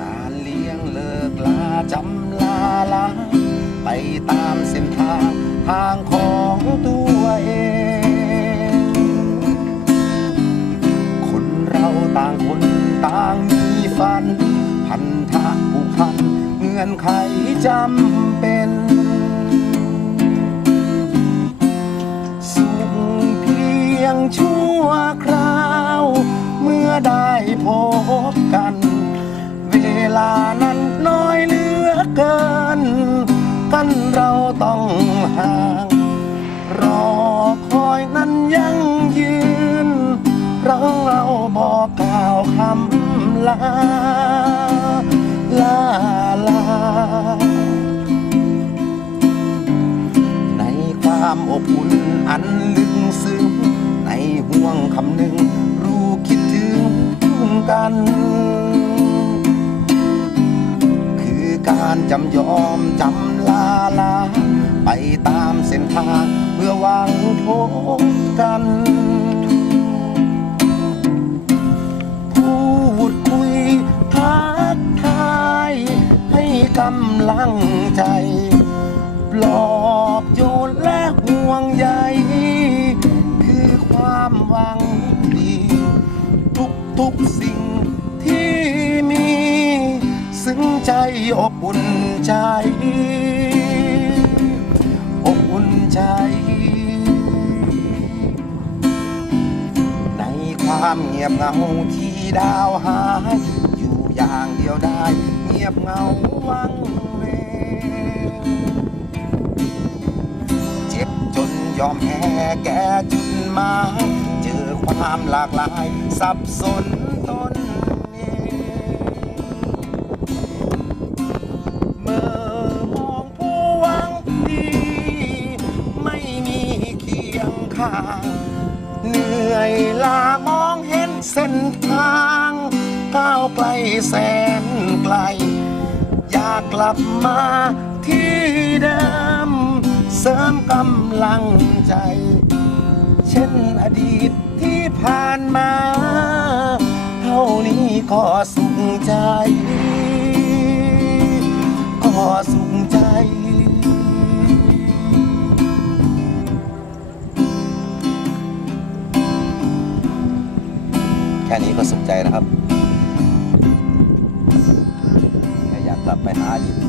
งานเลี้ยงเลิกลาจำลาลา ไปตามเส้นทางทางของตัวเอง คนเราต่างคนต่างมีฝัน พันธะผูกพันเงื่อนไขจำเป็นสุขเพียงชั่วคราว เมื่อได้พบกัน ลานั้นน้อยเหลือเกิน กันเราต้องห่าง รอคอยนั้นยังยืนเราเราบอกกล่าวคำลา ลาลา ในความอบอุ่นอันลึกซึ้งในห่วงคำหนึ่งรู้คิดถึงกัน การจำยอมจำลาลา ไปตามเส้นทางเพื่อหวังพบกัน พูดคุยทักทายให้กำลังใจ ปลอบโยนและห่วงใยคือความหวังดี ทุกๆสิ่งที่มี งใจอบอุ่นใจ อบอุ่นใจ ในความเงียบเหงาที่ดาวหาย อยู่อย่างเดียวได้ เงียบเหงาวังเวเจ็บจนยอมแพ้แก่จุดมา เจอความหลากหลาย สับสนตน เส้นทางก้าวไกลแสนไกล อยากกลับมาที่เดิม เสริมกำลังใจ เช่นอดีตที่ผ่านมา เท่านี้ก็สุขใจ ค่นี้ก็สุขใจนะครับแค่อยากกลับไปหาอดีต